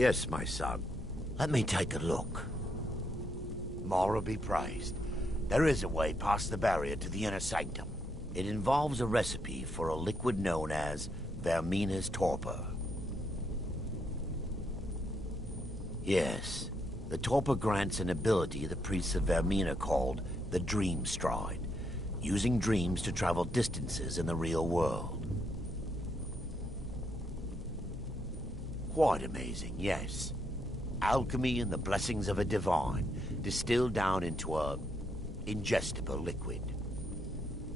Yes, my son. Let me take a look. Mara be praised. There is a way past the barrier to the inner sanctum. It involves a recipe for a liquid known as Vermina's torpor. Yes, the torpor grants an ability the priests of Vermina called the Dream Stride, using dreams to travel distances in the real world. Quite amazing, yes. Alchemy and the blessings of a divine, distilled down into a ingestible liquid.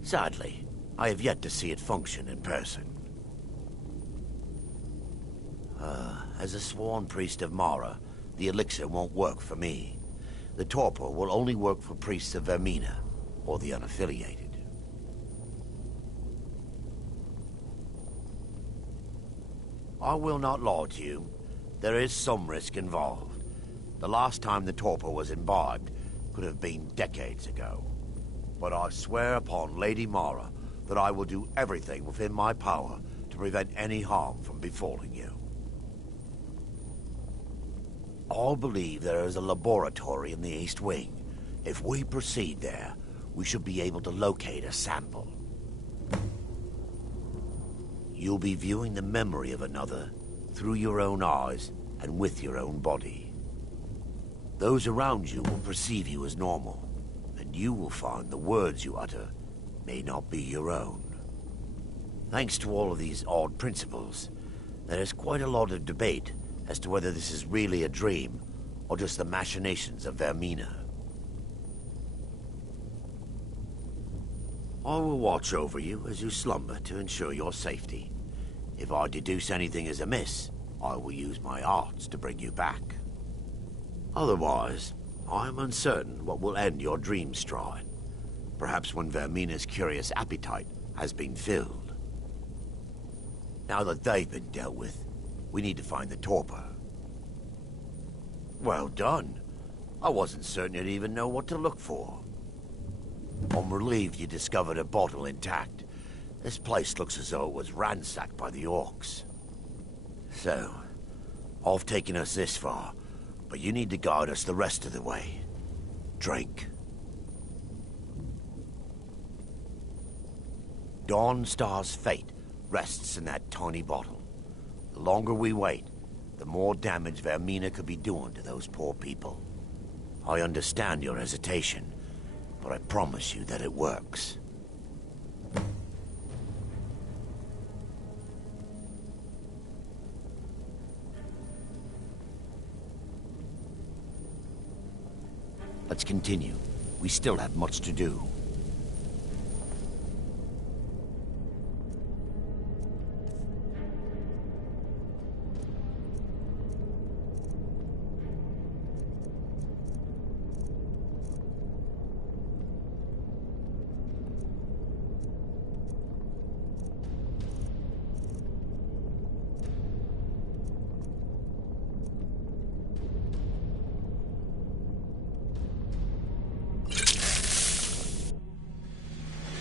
Sadly, I have yet to see it function in person. As a sworn priest of Mara, the elixir won't work for me. The torpor will only work for priests of Vermina, or the unaffiliated. I will not lie to you. There is some risk involved. The last time the torpor was imbibed could have been decades ago. But I swear upon Lady Mara that I will do everything within my power to prevent any harm from befalling you. I believe there is a laboratory in the East Wing. If we proceed there, we should be able to locate a sample. You'll be viewing the memory of another through your own eyes and with your own body. Those around you will perceive you as normal, and you will find the words you utter may not be your own. Thanks to all of these odd principles, there is quite a lot of debate as to whether this is really a dream or just the machinations of Vermina. I will watch over you as you slumber to ensure your safety. If I deduce anything is amiss, I will use my arts to bring you back. Otherwise, I am uncertain what will end your dream stride. Perhaps when Vermina's curious appetite has been filled. Now that they've been dealt with, we need to find the torpor. Well done. I wasn't certain you'd even know what to look for. I'm relieved you discovered a bottle intact. This place looks as though it was ransacked by the orcs. So, I've taken us this far, but you need to guide us the rest of the way. Drink. Dawnstar's fate rests in that tiny bottle. The longer we wait, the more damage Vermina could be doing to those poor people. I understand your hesitation, but I promise you that it works. Let's continue. We still have much to do.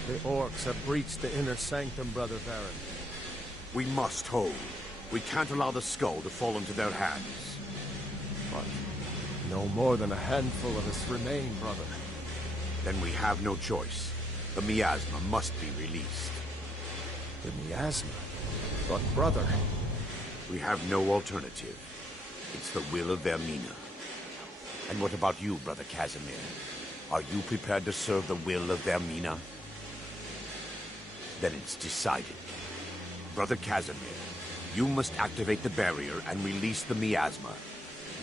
The orcs have breached the inner sanctum, Brother Baron. We must hold. We can't allow the skull to fall into their hands. But no more than a handful of us remain, brother. Then we have no choice. The miasma must be released. The miasma? But brother... We have no alternative. It's the will of Vermina. And what about you, Brother Casimir? Are you prepared to serve the will of Vermina? Then it's decided. Brother Casimir, you must activate the barrier and release the miasma.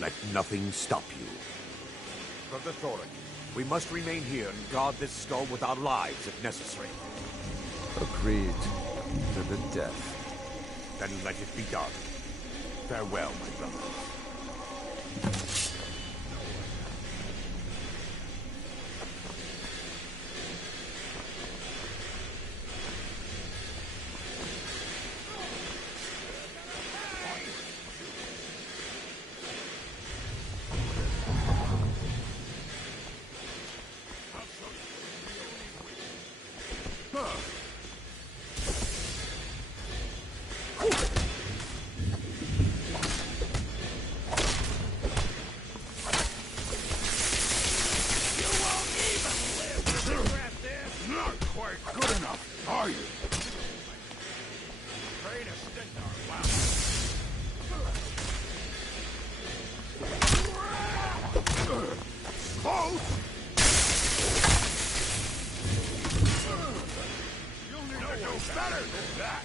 Let nothing stop you. Brother Thoric, we must remain here and guard this skull with our lives if necessary. Agreed. To the death. Then let it be done. Farewell, my brothers. better than that.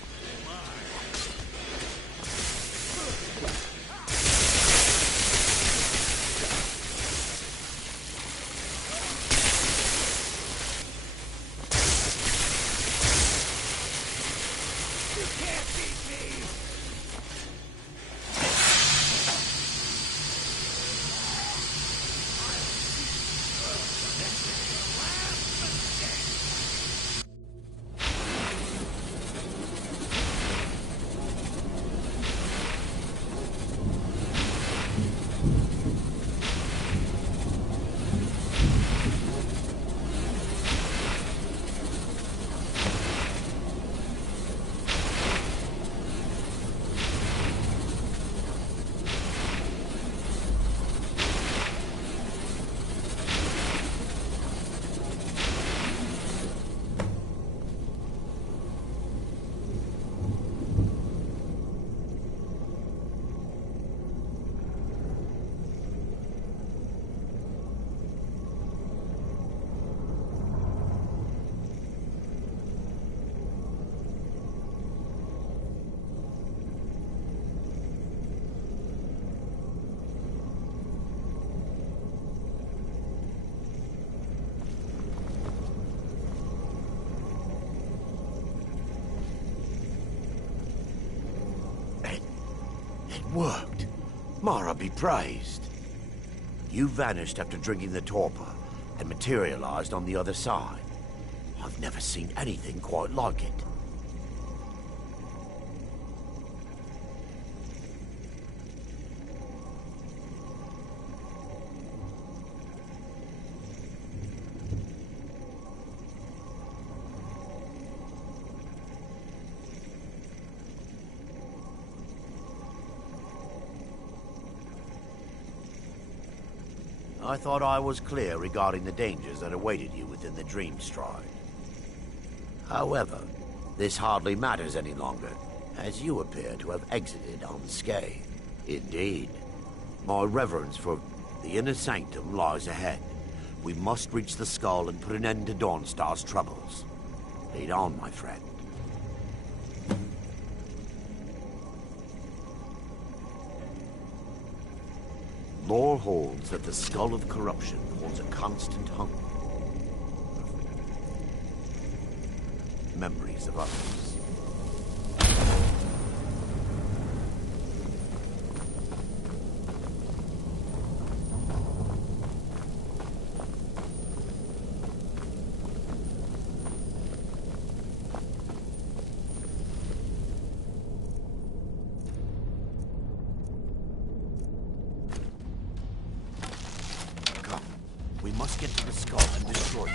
Worked. Mara be praised. You vanished after drinking the torpor and materialized on the other side. I've never seen anything quite like it. I thought I was clear regarding the dangers that awaited you within the Dream Stride. However, this hardly matters any longer, as you appear to have exited unscathed. Indeed. My reverence for the inner sanctum lies ahead. We must reach the skull and put an end to Dawnstar's troubles. Lead on, my friend. Lore holds that the skull of corruption holds a constant hunger. Memories of others. We must get to the skull and destroy it.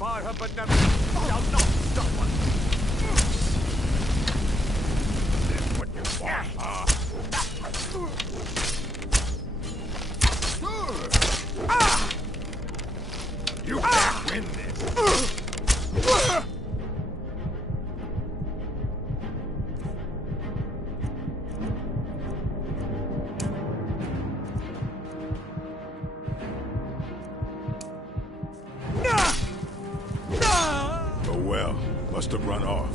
by her benevolence shall not stop us. This is what you want, huh? You can't win this. Oh well, must have run off.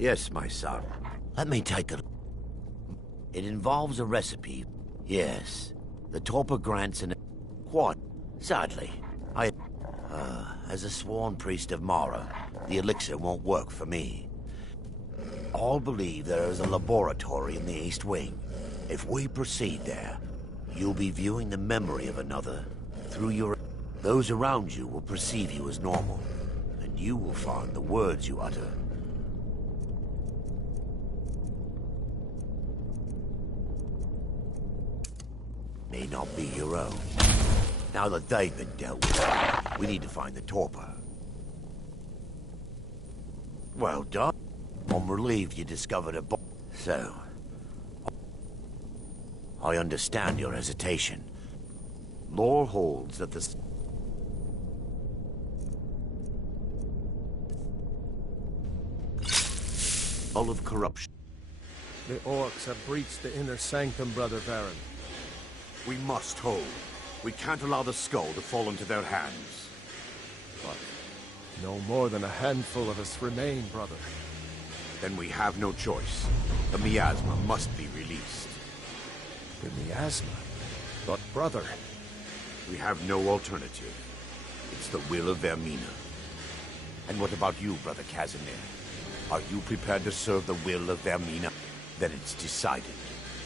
Yes, my son. Let me take a... It involves a recipe. Yes. The Torpor grants an... What? Sadly, I... as a sworn priest of Mara, the elixir won't work for me. All believe there is a laboratory in the East Wing. If we proceed there, you'll be viewing the memory of another through your... Those around you will perceive you as normal, and you will find the words you utter may not be your own. Now that they've been dealt with, we need to find the Torpor. Well done. I'm relieved you discovered a So... I understand your hesitation. Lore holds that the... All of corruption. The orcs have breached the inner sanctum, Brother Baron. We must hold. We can't allow the skull to fall into their hands. But no more than a handful of us remain, brother. Then we have no choice. The miasma must be released. The miasma? But, brother... We have no alternative. It's the will of Vermina. And what about you, Brother Casimir? Are you prepared to serve the will of Vermina? Then it's decided.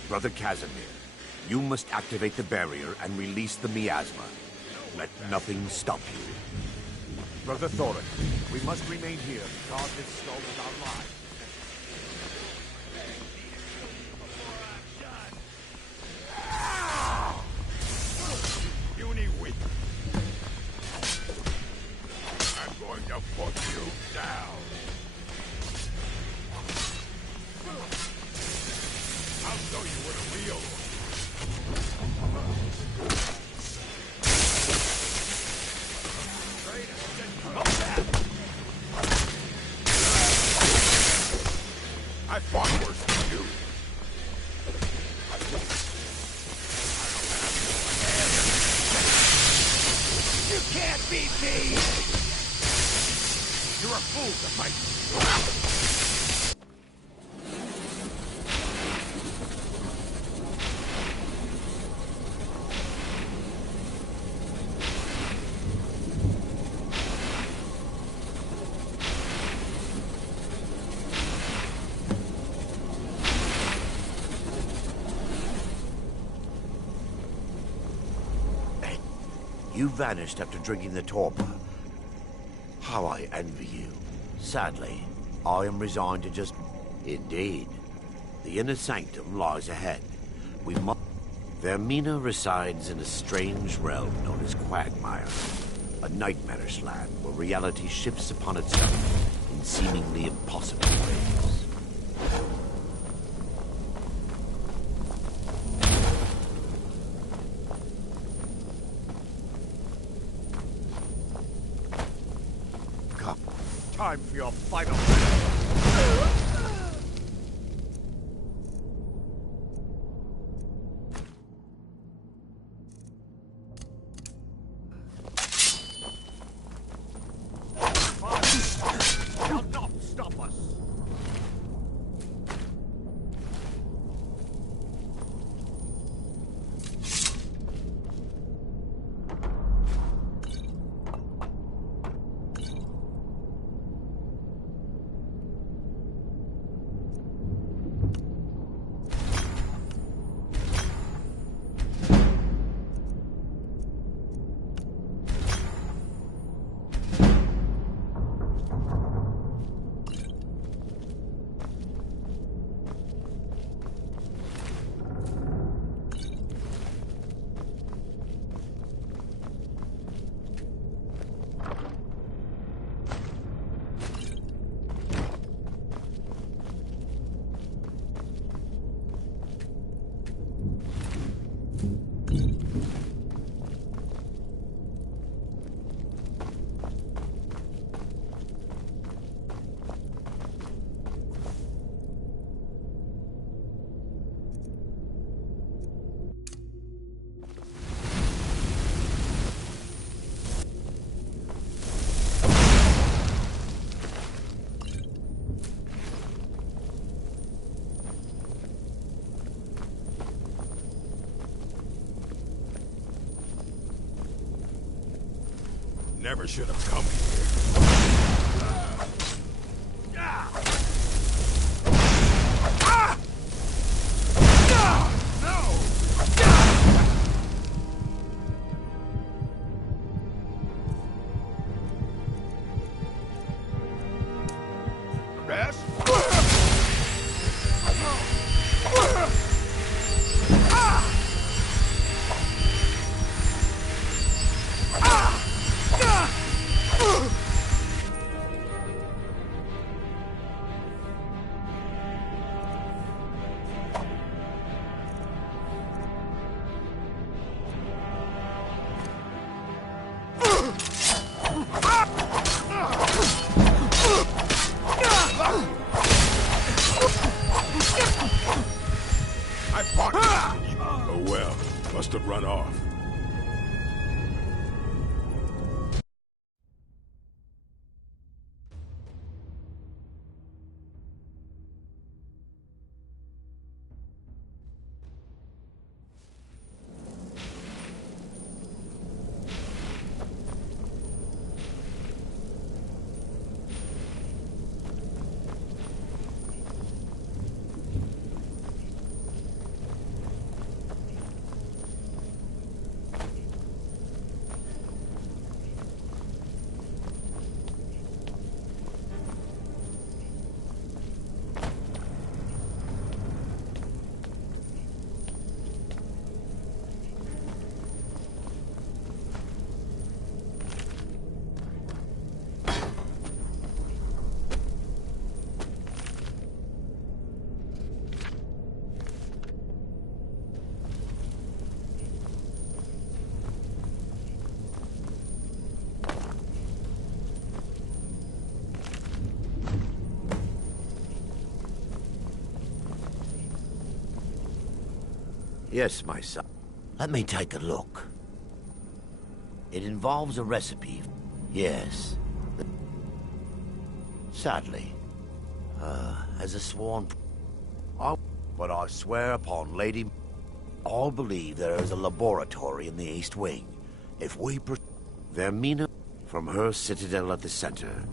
Brother Casimir, you must activate the barrier and release the miasma. Let nothing stop you. Brother Thorin, we must remain here to guard this skull with our lives. Puny weak. I'm going to put you down. I'll show you what a real I fought worse than you. You can't beat me! You're a fool to fight. You vanished after drinking the torpor. How I envy you. Sadly, I am resigned to just... Indeed. The inner sanctum lies ahead. We must... Vermina resides in a strange realm known as Quagmire. A nightmarish land where reality shifts upon itself in seemingly impossible ways. Come. Time for your final... shall not stop us. Never should have come here. I fought you. Oh well, must have run off. Yes, my son. Let me take a look. It involves a recipe. Yes. Sadly. As a sworn... But I swear upon Lady... I believe there is a laboratory in the East Wing. If we... Vermina, from her citadel at the center,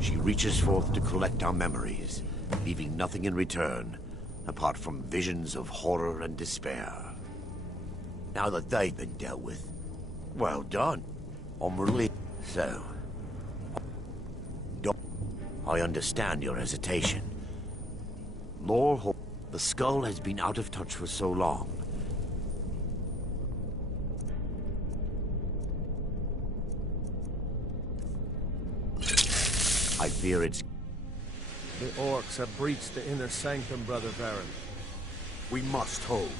she reaches forth to collect our memories, leaving nothing in return, apart from visions of horror and despair. Now that they've been dealt with, Well done. I'm relieved. So, I understand your hesitation. Lord, the skull has been out of touch for so long. I fear it's... The orcs have breached the inner sanctum, Brother Baron. We must hold.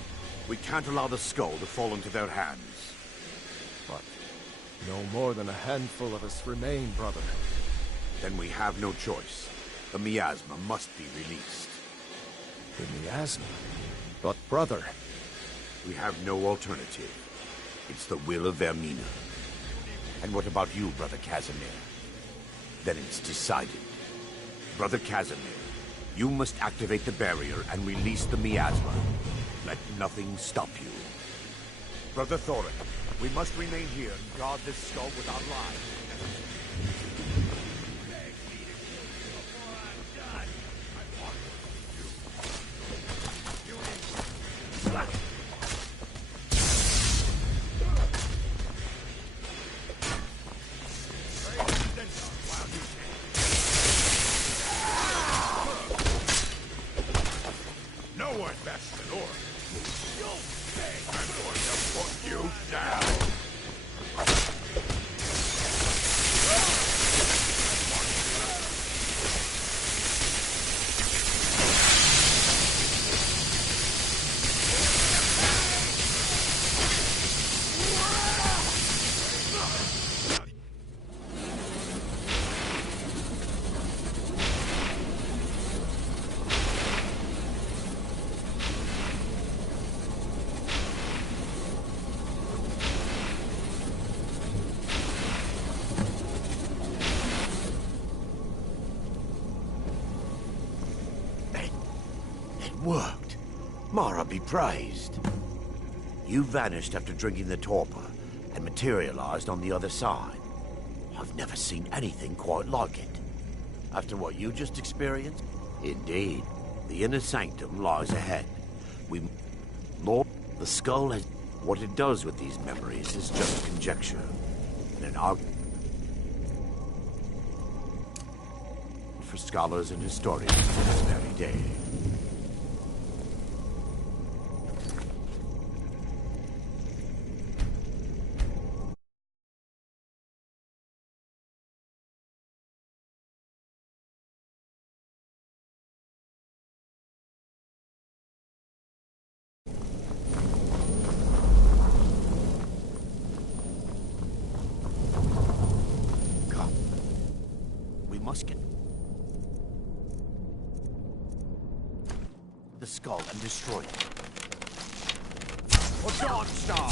We can't allow the skull to fall into their hands. But no more than a handful of us remain, brother. Then we have no choice. The miasma must be released. The miasma? But brother... We have no alternative. It's the will of Vermina. And what about you, Brother Casimir? Then it's decided. Brother Casimir, you must activate the barrier and release the miasma. Let nothing stop you. Brother Thoric, we must remain here and guard this skull with our lives. Worked. Mara be praised. You vanished after drinking the torpor and materialized on the other side. I've never seen anything quite like it. After what you just experienced? Indeed. The inner sanctum lies ahead. Lord, the skull has... What it does with these memories is just conjecture. And an argument for scholars and historians to this very day. Must get the skull and destroy it. For Dawnstar!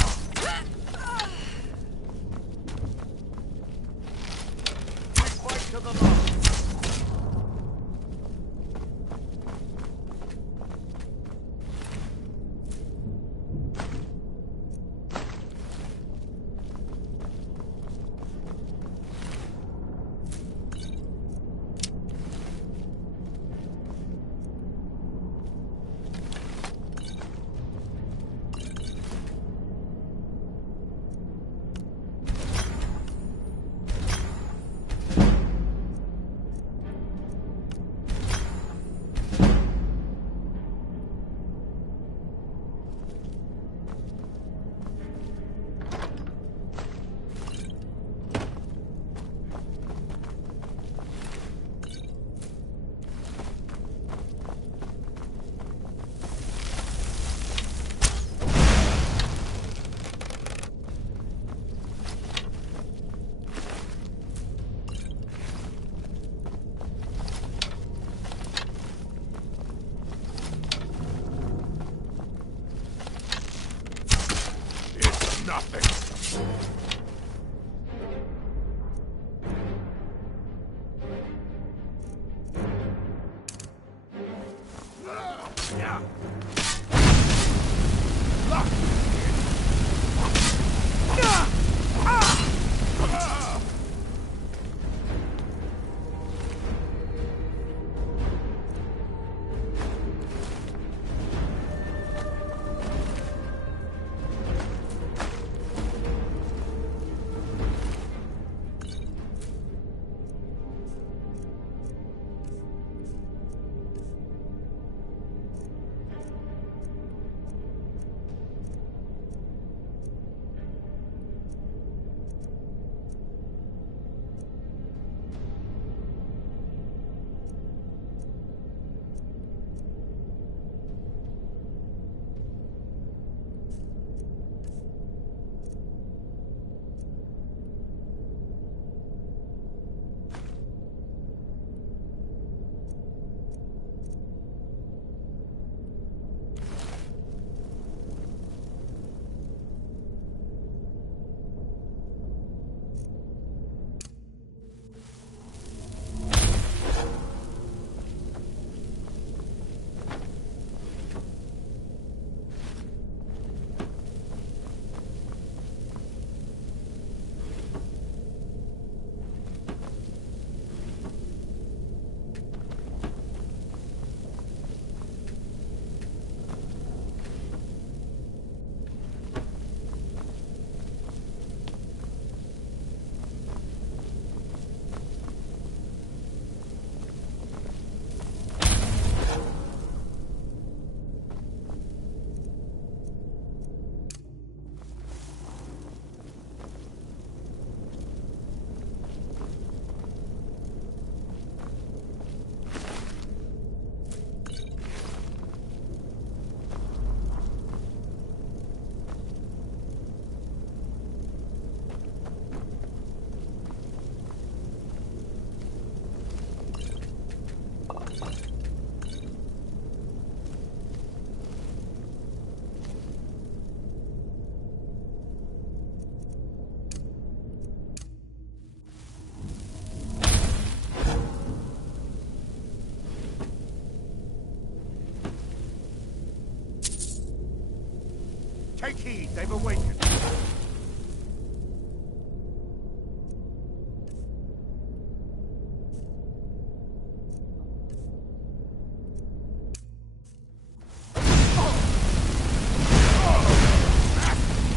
We fight to the last! Nothing. Take heed, they've awakened.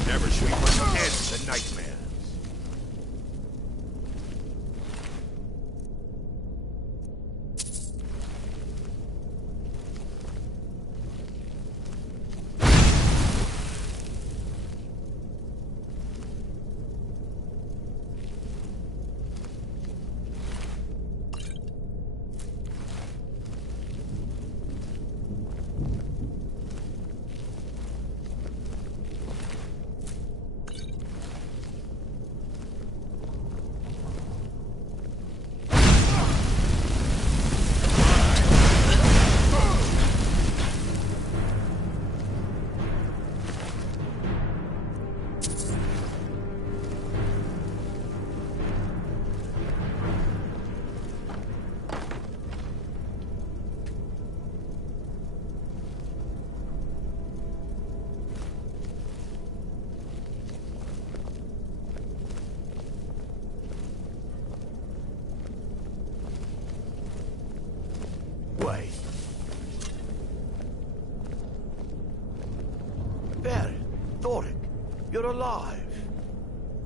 Never should we must end the nightmares. You're alive.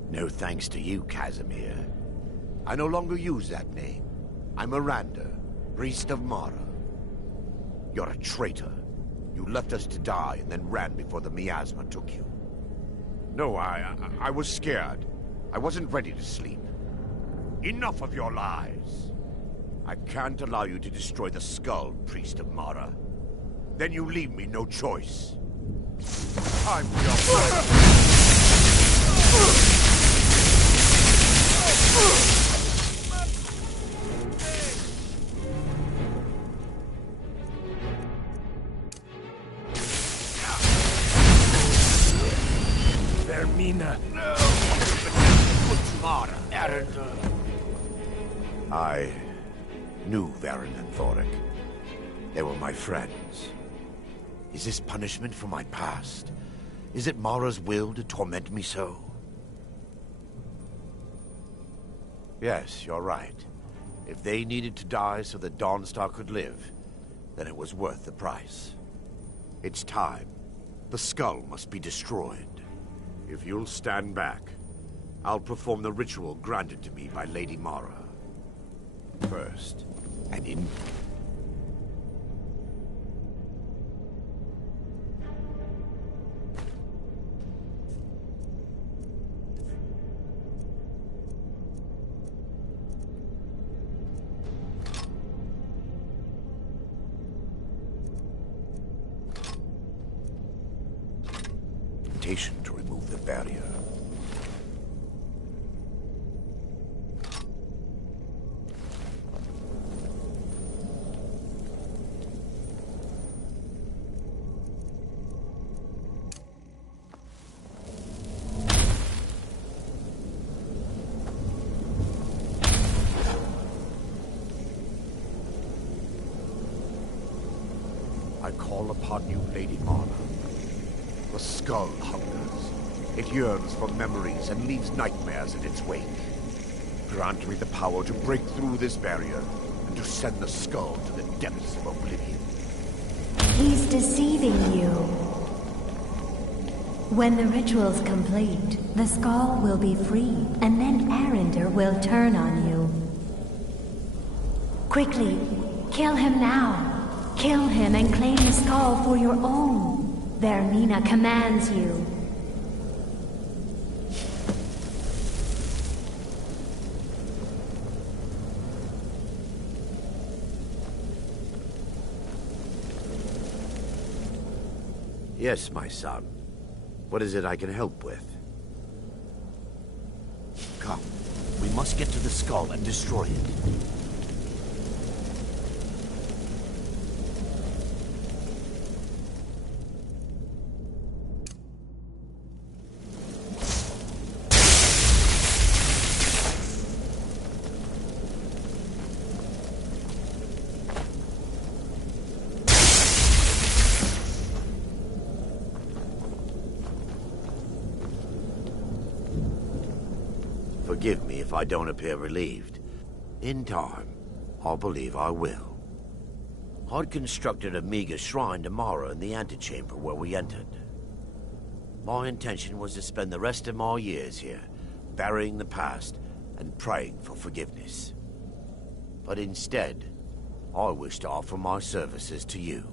No thanks to you, Casimir. I no longer use that name. I'm Miranda, priest of Mara. You're a traitor. You left us to die and then ran before the miasma took you. No, I was scared. I wasn't ready to sleep. Enough of your lies. I can't allow you to destroy the skull, priest of Mara. Then you leave me no choice. I'm your Vermina. I knew Varen and Thoric. They were my friends. Is this punishment for my past? Is it Mara's will to torment me so? Yes, you're right. If they needed to die so that Dawnstar could live, then it was worth the price. It's time. The skull must be destroyed. If you'll stand back, I'll perform the ritual granted to me by Lady Mara. First, and in... to remove the barrier. I call upon you, Lady Mara. The skull hungers. It yearns for memories and leaves nightmares in its wake. Grant me the power to break through this barrier and to send the skull to the depths of oblivion. He's deceiving you. When the ritual's complete, the skull will be freed, and then Arender will turn on you. Quickly, kill him now. Kill him and claim the skull for your own. Vermina commands you. Yes, my son. What is it I can help with? Come. We must get to the skull and destroy it. Forgive me if I don't appear relieved. In time, I believe I will. I'd constructed a meager shrine to Mara in the antechamber where we entered. My intention was to spend the rest of my years here, burying the past and praying for forgiveness. But instead, I wish to offer my services to you.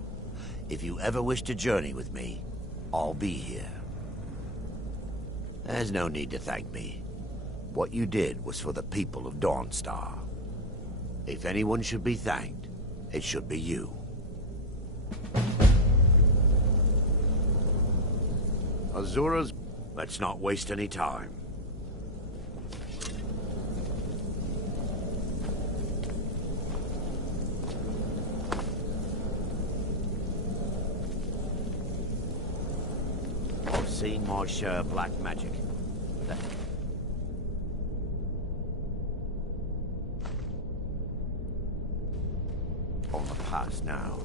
If you ever wish to journey with me, I'll be here. There's no need to thank me. What you did was for the people of Dawnstar. If anyone should be thanked, it should be you. Azura's... Let's not waste any time. I've seen my share of black magic. On the past now.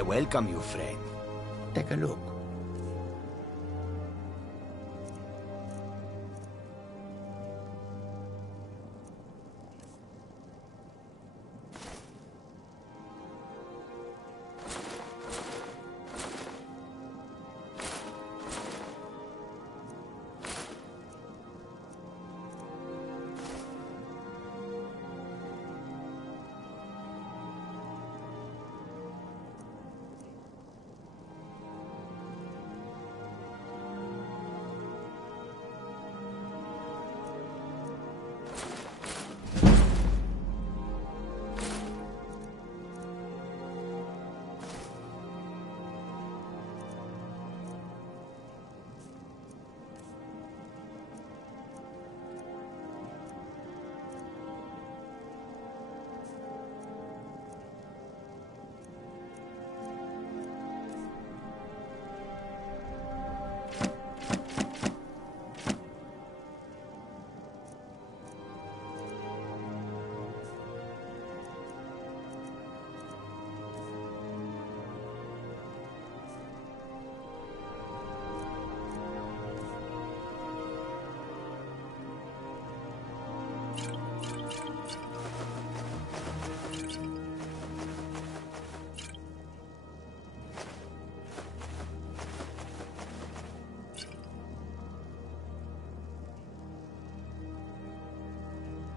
I welcome you, friend. Take a look.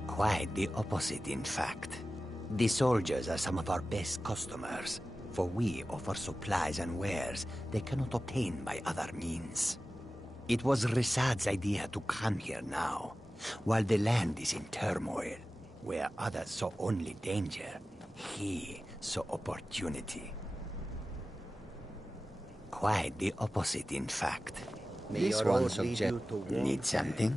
Quite the opposite, in fact. The soldiers are some of our best customers, for we offer supplies and wares they cannot obtain by other means. It was Risad's idea to come here now, while the land is in turmoil, where others saw only danger. He saw opportunity. Quite the opposite, in fact. May your own subject need something?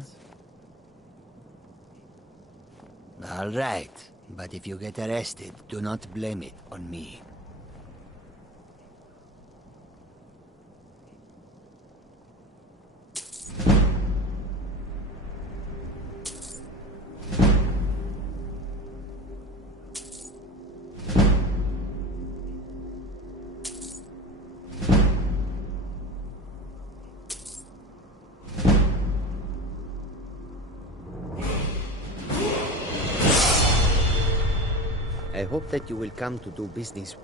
All right, but if you get arrested, do not blame it on me. I hope that you will come to do business.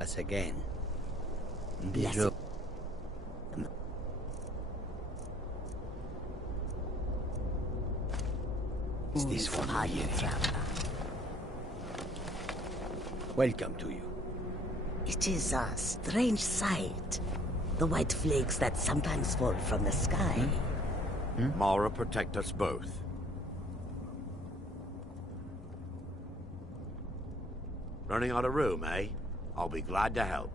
Us again. Bless. Is this one here? Welcome to you. It is a strange sight. The white flakes that sometimes fall from the sky. Mara, protect us both. Running out of room, eh? I'll be glad to help.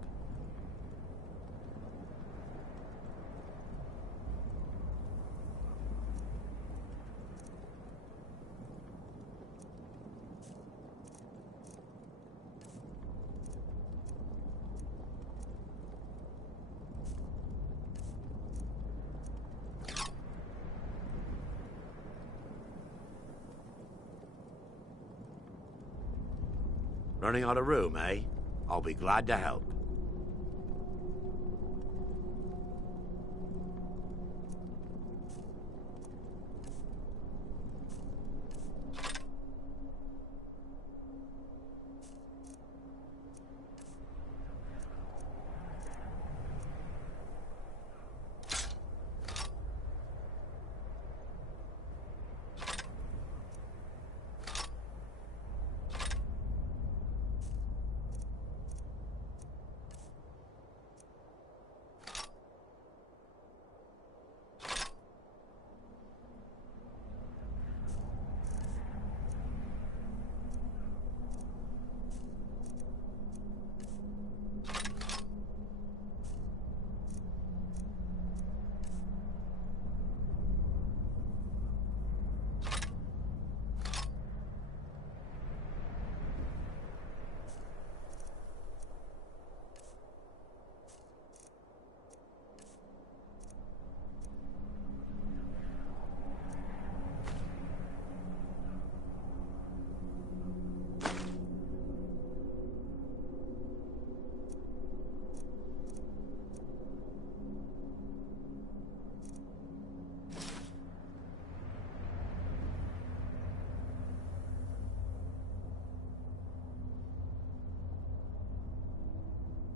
Running out of room, eh? I'll be glad to help.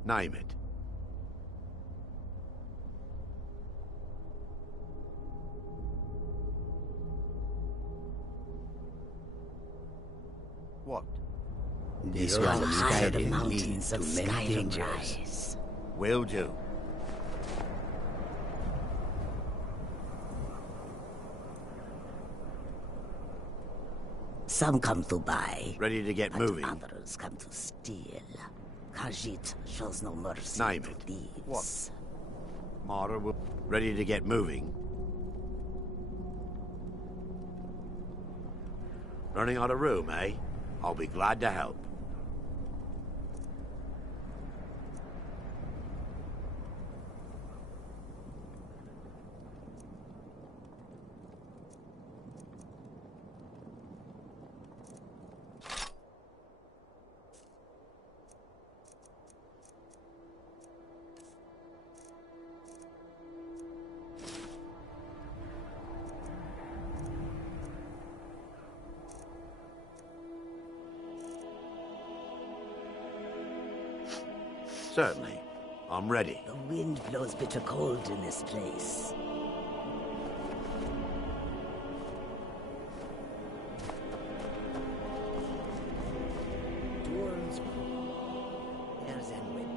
Name it. What? This Come one of high the Skyrim mountains leads of to many Skyrim dangers. rise. Will do. Some come to buy, Ready to get but moving. others come to steal. Khajiit shows no mercy Name to it. thieves. What? Mara will... Ready to get moving. Running out of room, eh? I'll be glad to help. Certainly. I'm ready. The wind blows bitter cold in this place. Dwarves. There's Enwin.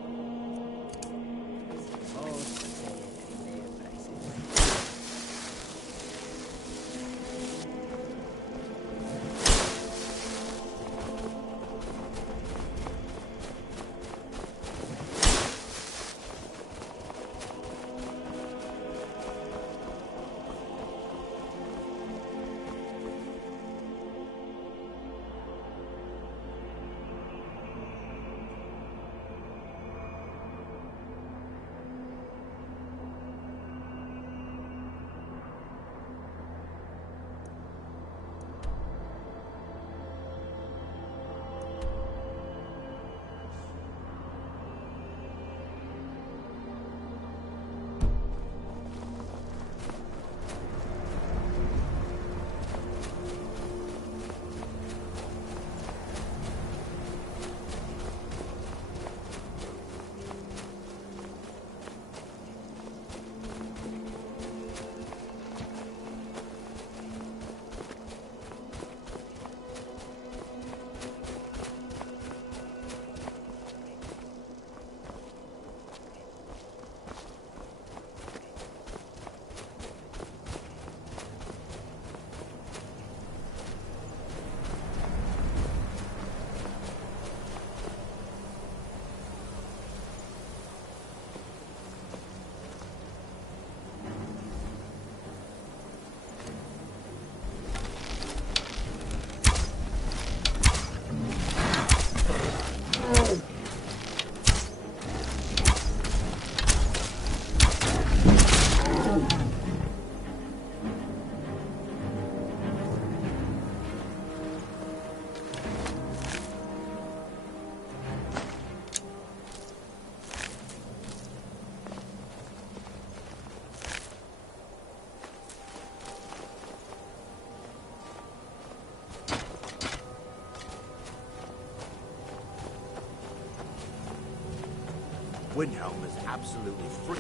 Windhelm is absolutely free.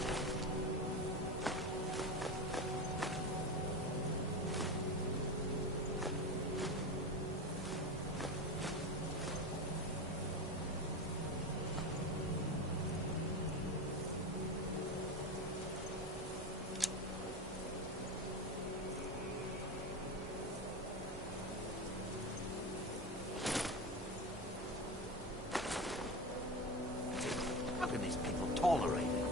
How can these people tolerate it?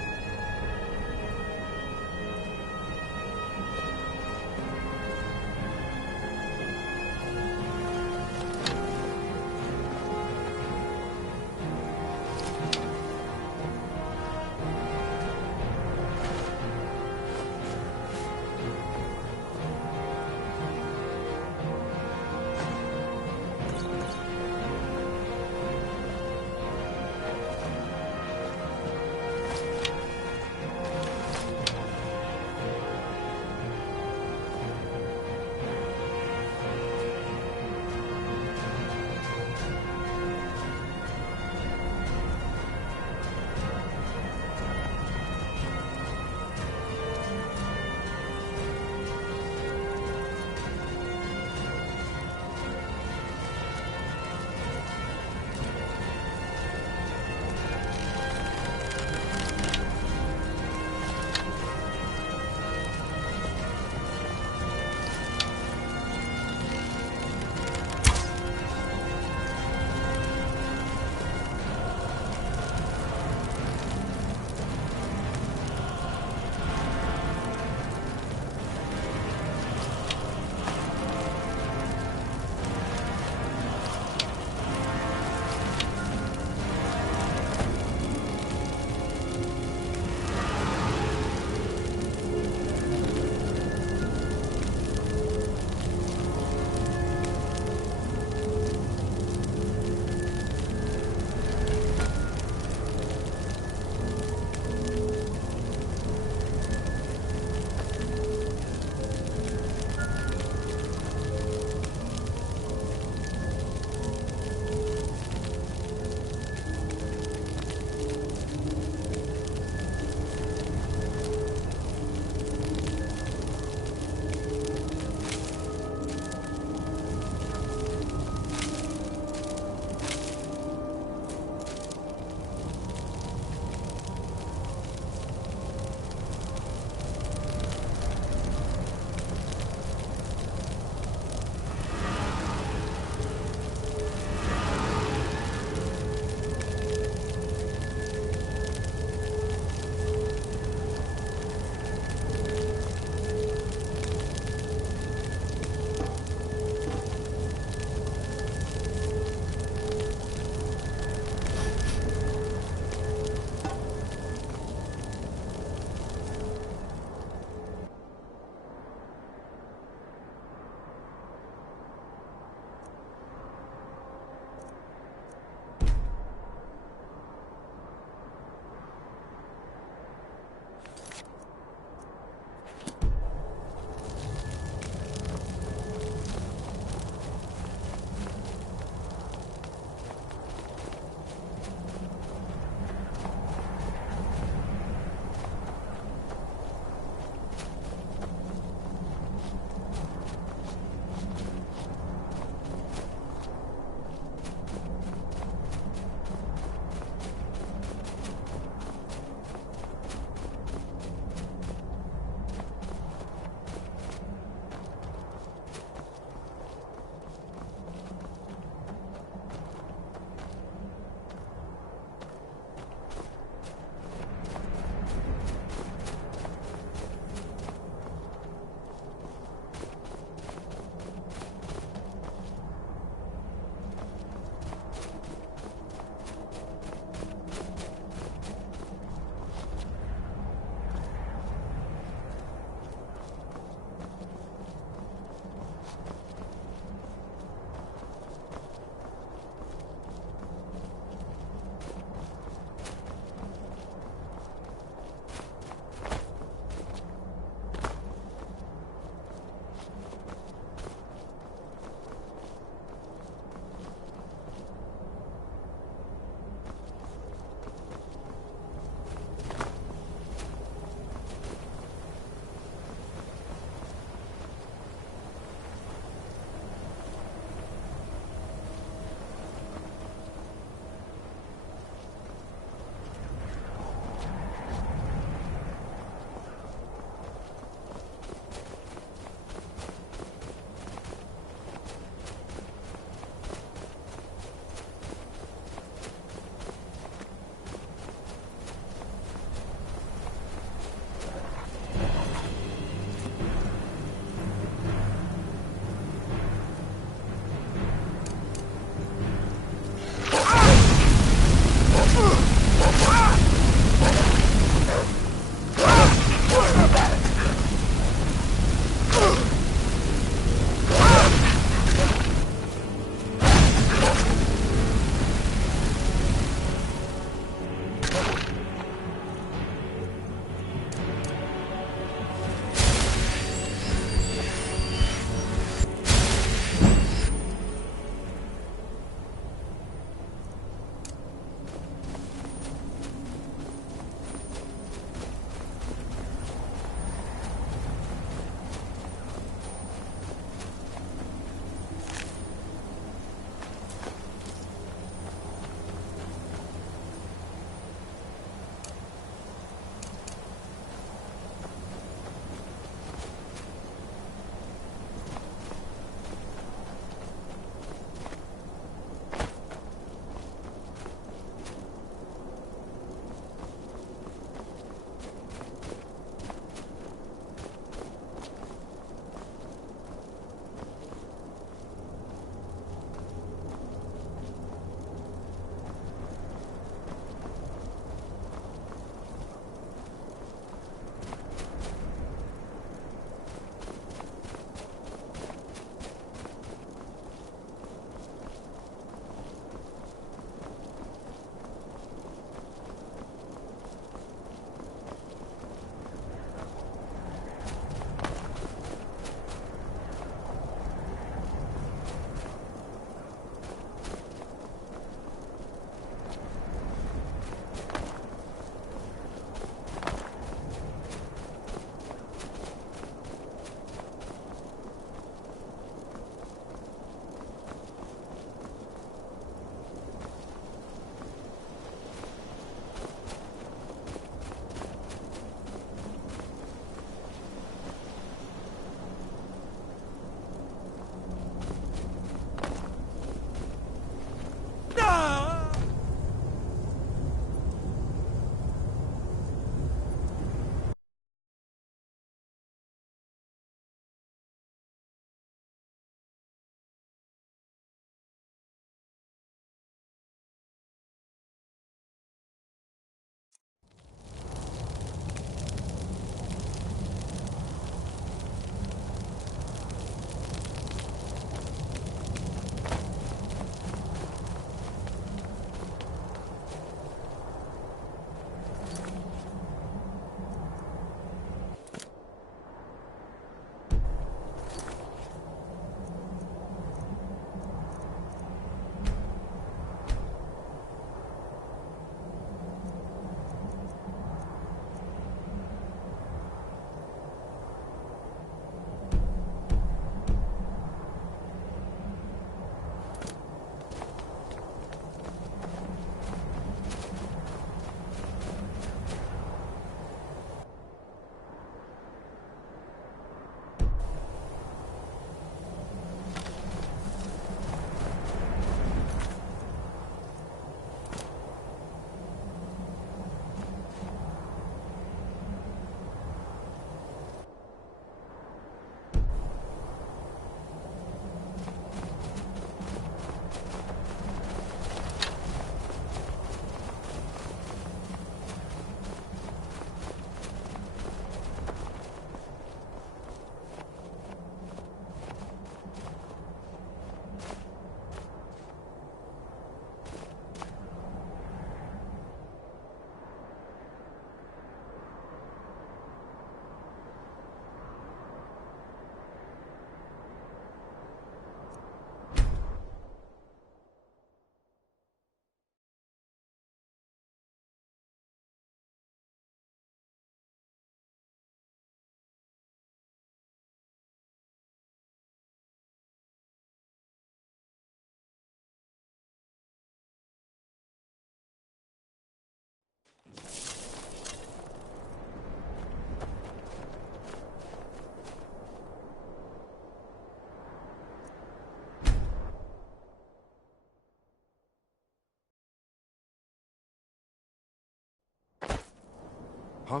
Huh?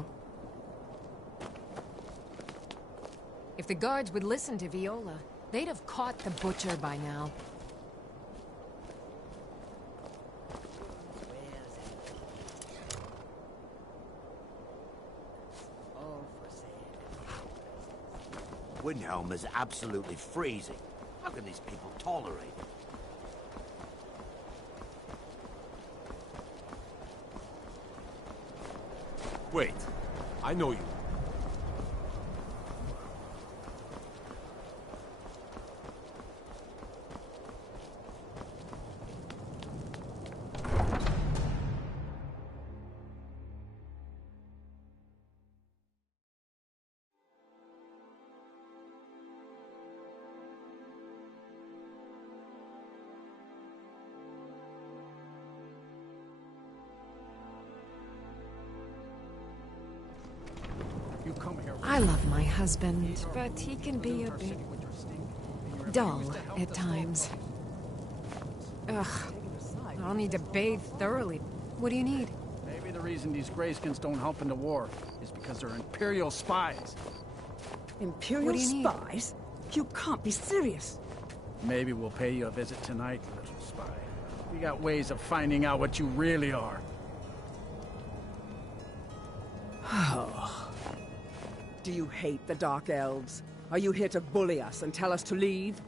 If the guards would listen to Viola, they'd have caught the butcher by now. Windhelm is absolutely freezing. How can these people tolerate it? Wait. I know you. I love my husband, but he can be a bit dull at times. Ugh. I'll need to bathe thoroughly. What do you need? Maybe the reason these Greyskins don't help in the war is because they're Imperial spies. Imperial spies? You can't be serious. Maybe we'll pay you a visit tonight, little spy. We got ways of finding out what you really are. Do you hate the Dark Elves? Are you here to bully us and tell us to leave?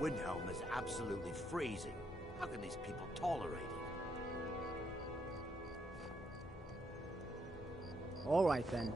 Windhelm is absolutely freezing. How can these people tolerate it? All right, then.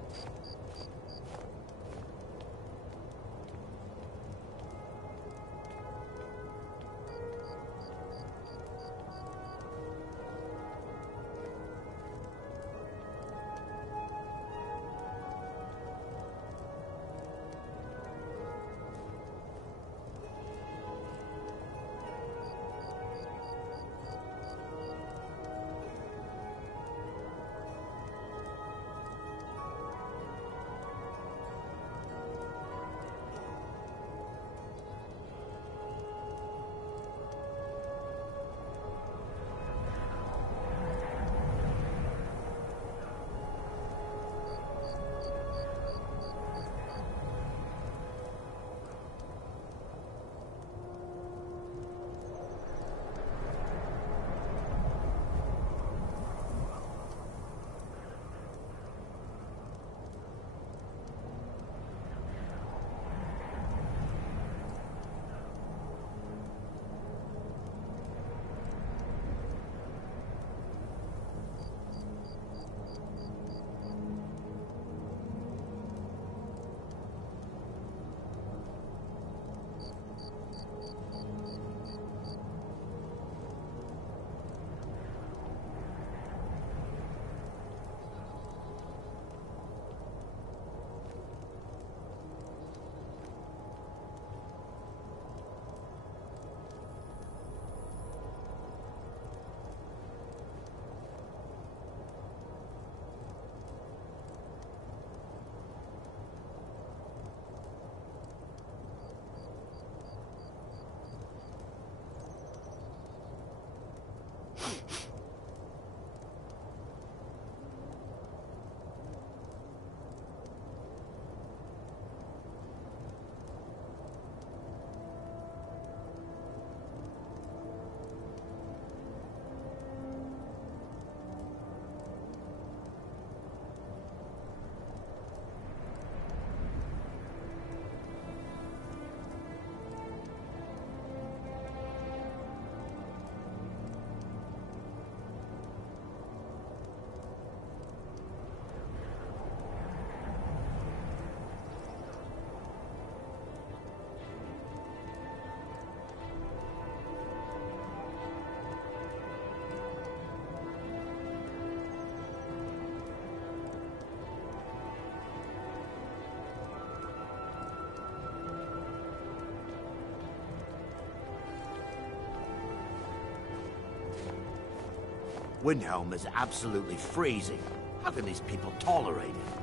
Windhelm is absolutely freezing. How can these people tolerate it?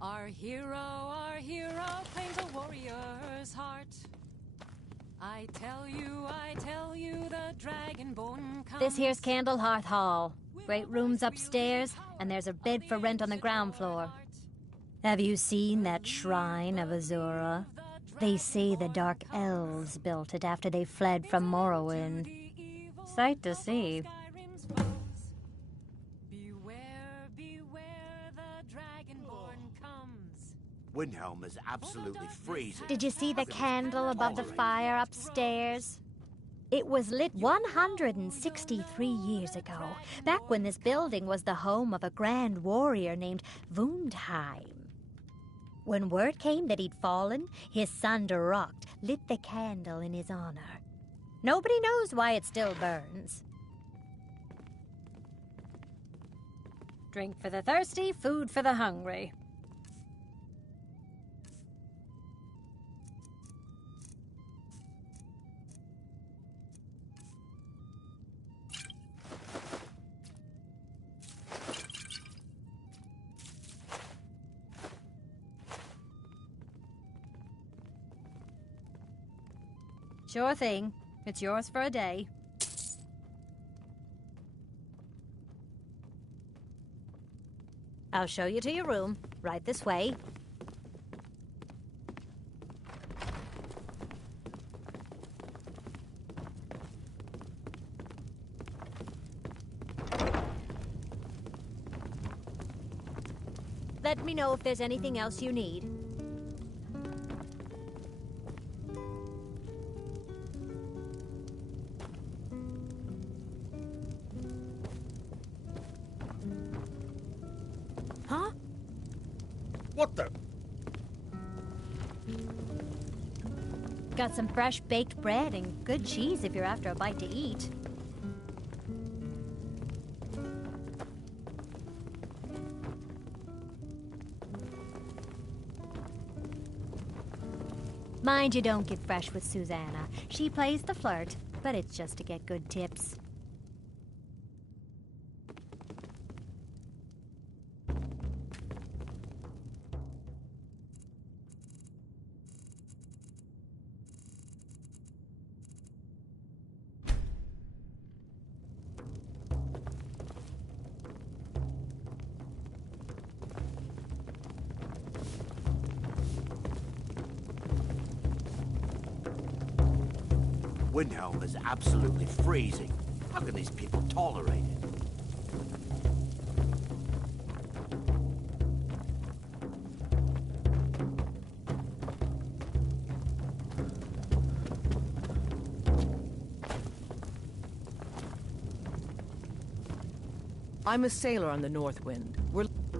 Our hero claims a warrior's heart. I tell you, the dragonborn comes. This here's Candlehearth Hall. Great rooms upstairs, and there's a bed for rent on the ground floor. Have you seen that shrine of Azura? They say the Dark Elves built it after they fled from Morrowind. Sight to see. Windhelm is absolutely freezing. Did you see the candle above the fire upstairs? It was lit 163 years ago, back when this building was the home of a grand warrior named Wundheim. When word came that he'd fallen, his son Durocht lit the candle in his honor. Nobody knows why it still burns. Drink for the thirsty, food for the hungry. Sure thing. It's yours for a day. I'll show you to your room. Right this way. Let me know if there's anything else you need. Huh? What the? Got some fresh baked bread and good cheese if you're after a bite to eat. Mind you don't get fresh with Susanna. She plays the flirt, but it's just to get good tips. Windhelm is absolutely freezing. How can these people tolerate it? I'm a sailor on the North Wind.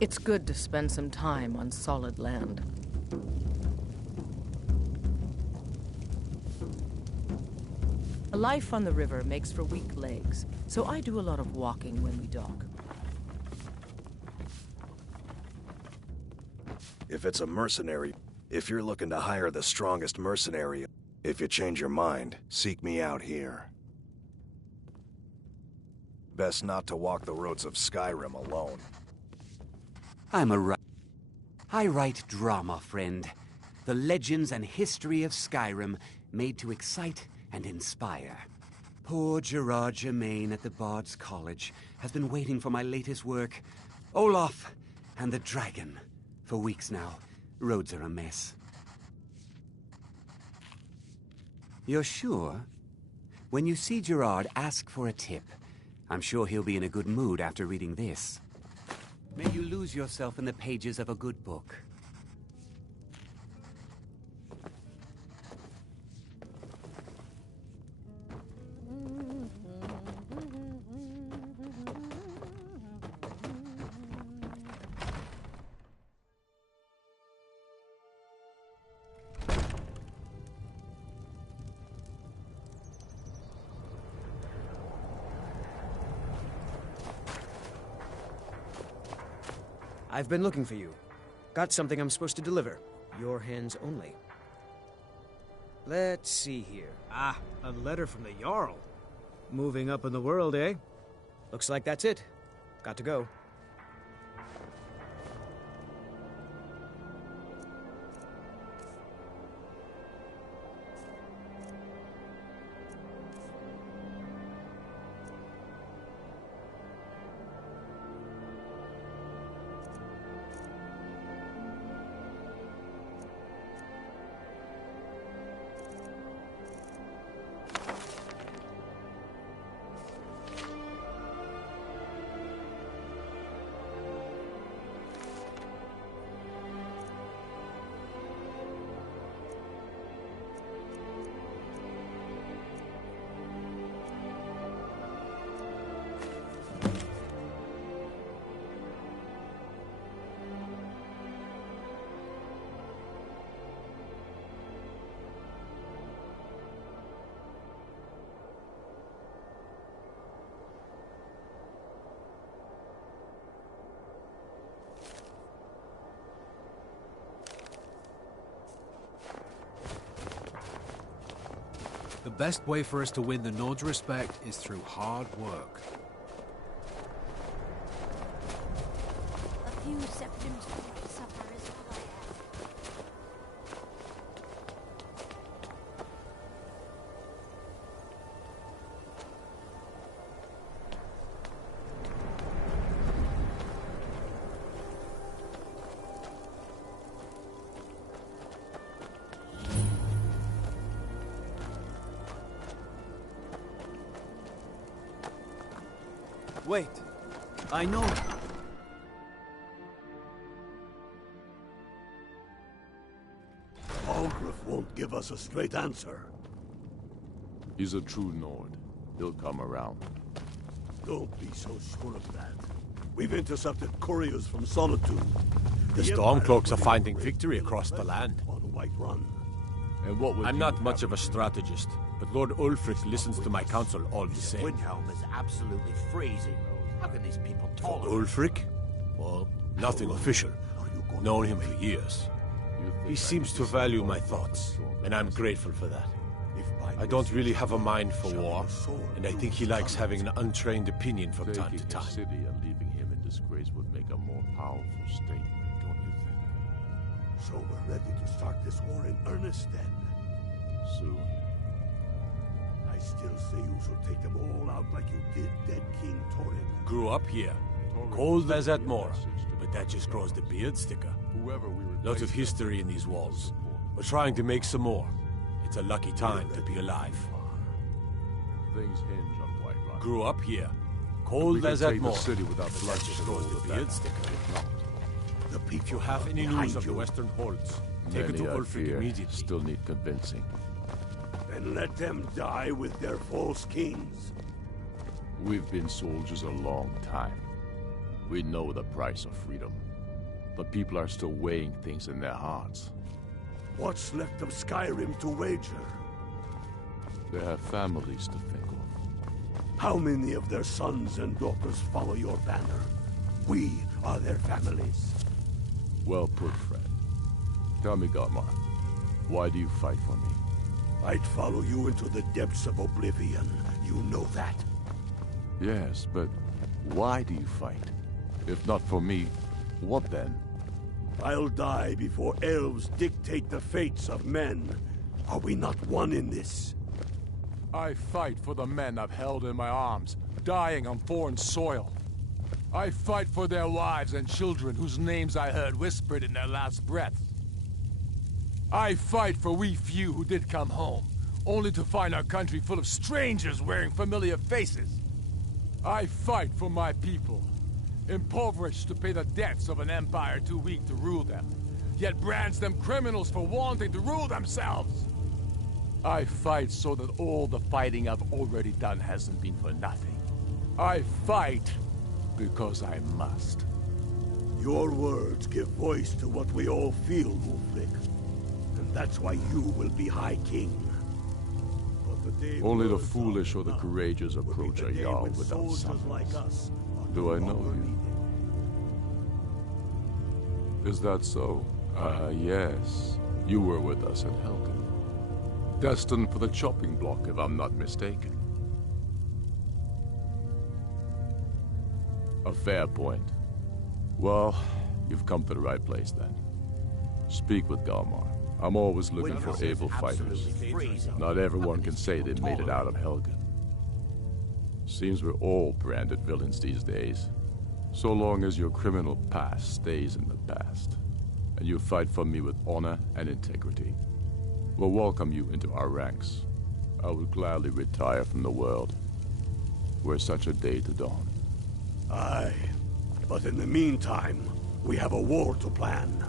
It's good to spend some time on solid land. A life on the river makes for weak legs, so I do a lot of walking when we dock. If it's a mercenary, if you're looking to hire the strongest mercenary, if you change your mind, seek me out here. Best not to walk the roads of Skyrim alone. I write drama, friend. The legends and history of Skyrim made to excite and inspire. Poor Gerard Germain at the Bard's College has been waiting for my latest work, Olaf and the Dragon, for weeks now. Roads are a mess. You're sure? When you see Gerard, ask for a tip. I'm sure he'll be in a good mood after reading this. May you lose yourself in the pages of a good book. I've been looking for you. Got something I'm supposed to deliver. Your hands only. Let's see here. Ah, a letter from the Jarl. Moving up in the world, eh? Looks like that's it. Got to go. The best way for us to win the Nord's respect is through hard work. A few seconds before supper is all I ask. Wait. I know. Algriff won't give us a straight answer. He's a true Nord. He'll come around. Don't be so sure of that. We've intercepted couriers from Solitude. The Stormcloaks are finding victory across the land. On White Run. And what would I'm not much of a strategist, but Lord Ulfric listens to my counsel all the same. Windhelm is absolutely freezing. How can these people tolerate? Ulfric? Well, nothing official. Known him for years. He seems to value my thoughts, and I'm grateful for that. I don't really have a mind for war, and I think he likes having an untrained opinion from time to time. City and leaving him in disgrace would make a more powerful statement, don't you think? So we're ready to start this war in earnest then? Soon. I still say you should take them all out like you did dead King Torrin. Grew up here. Cold as at Mora, but that just grows the beard sticker. Lots of history in these walls. We're trying to make some more. It's a lucky time to be alive. Things hinge on White Run. Grew up here. Cold as at Mora, city without but blood that just grows the beard sticker. The people If you have any news of the Western Holds, take it to Ulfric immediately. Still need convincing. Then let them die with their false kings. We've been soldiers a long time. We know the price of freedom. But people are still weighing things in their hearts. What's left of Skyrim to wager? They have families to think of. How many of their sons and daughters follow your banner? We are their families. Well put, friend. Tell me, Galmar, why do you fight for me? I'd follow you into the depths of oblivion. You know that. Yes, but why do you fight? If not for me, what then? I'll die before elves dictate the fates of men. Are we not one in this? I fight for the men I've held in my arms, dying on foreign soil. I fight for their wives and children whose names I heard whispered in their last breath. I fight for we few who did come home, only to find our country full of strangers wearing familiar faces. I fight for my people, impoverished to pay the debts of an empire too weak to rule them, yet brands them criminals for wanting to rule themselves. I fight so that all the fighting I've already done hasn't been for nothing. I fight because I must. Your words give voice to what we all feel, Ulfric. And that's why you will be High King. But the day Only the foolish or the courageous approach a Jarl without summons. Like us Do I know you? Is that so? Yes. You were with us at Helgen. Destined for the chopping block, if I'm not mistaken. A fair point. Well, you've come to the right place then. Speak with Galmar. I'm always looking for able fighters. Not everyone can say they made it out of Helgen. Seems we're all branded villains these days. So long as your criminal past stays in the past, and you fight for me with honor and integrity, we'll welcome you into our ranks. I would gladly retire from the world, were such a day to dawn. Aye, but in the meantime, we have a war to plan.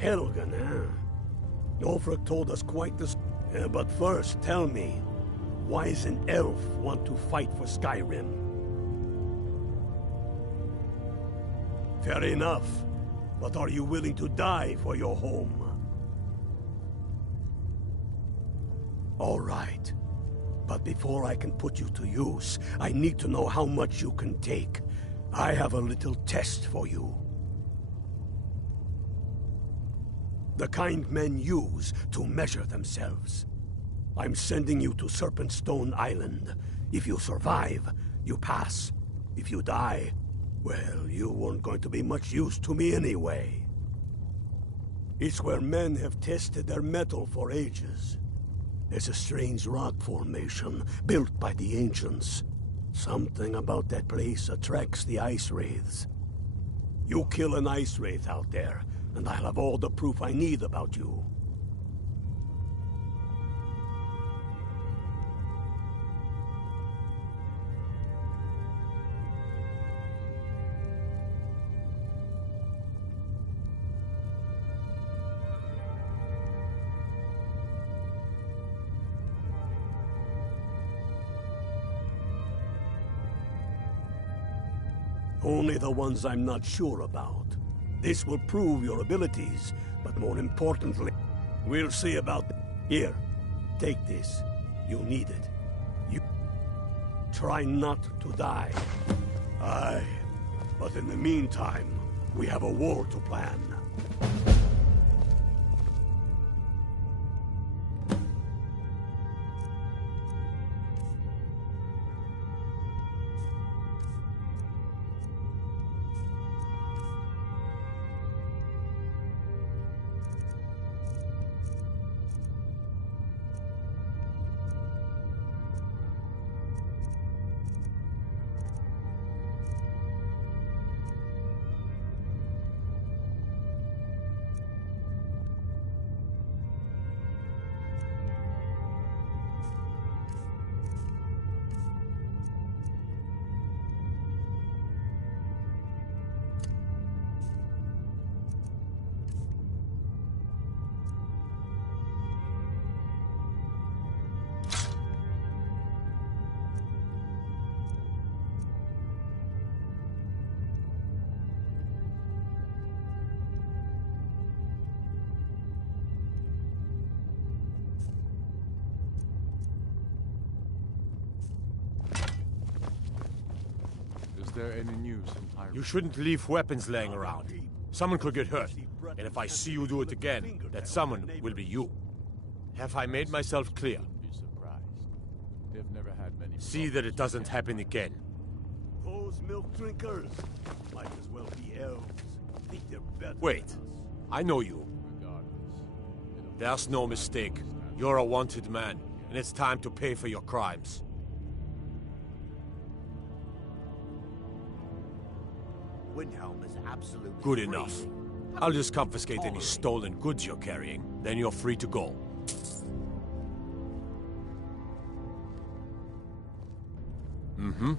Helgen, huh? Ulfric told us quite the... but first, tell me, why does an elf want to fight for Skyrim? Fair enough, but are you willing to die for your home? All right, but before I can put you to use, I need to know how much you can take. I have a little test for you. The kind men use to measure themselves. I'm sending you to Serpentstone Island. If you survive, you pass. If you die, well, you weren't going to be much use to me anyway. It's where men have tested their metal for ages. There's a strange rock formation built by the ancients. Something about that place attracts the ice wraiths. You kill an ice wraith out there, and I'll have all the proof I need about you. Only the ones I'm not sure about. This will prove your abilities, but more importantly, we'll see about... Here, take this. You'll need it. You... Try not to die. Aye, but in the meantime, we have a war to plan. Is there any news from Ireland? You shouldn't leave weapons laying around. Someone could get hurt. And if I see you do it again, that someone will be you. Have I made myself clear? Be surprised. They've never had many. See that it doesn't happen again. Those milk drinkers might as well be elves. Think they're better. Wait. I know you. There's no mistake. You're a wanted man, and it's time to pay for your crimes. Windhelm is absolutely Good enough. freezing. I'll just confiscate any stolen goods you're carrying. Then you're free to go. Mm-hmm.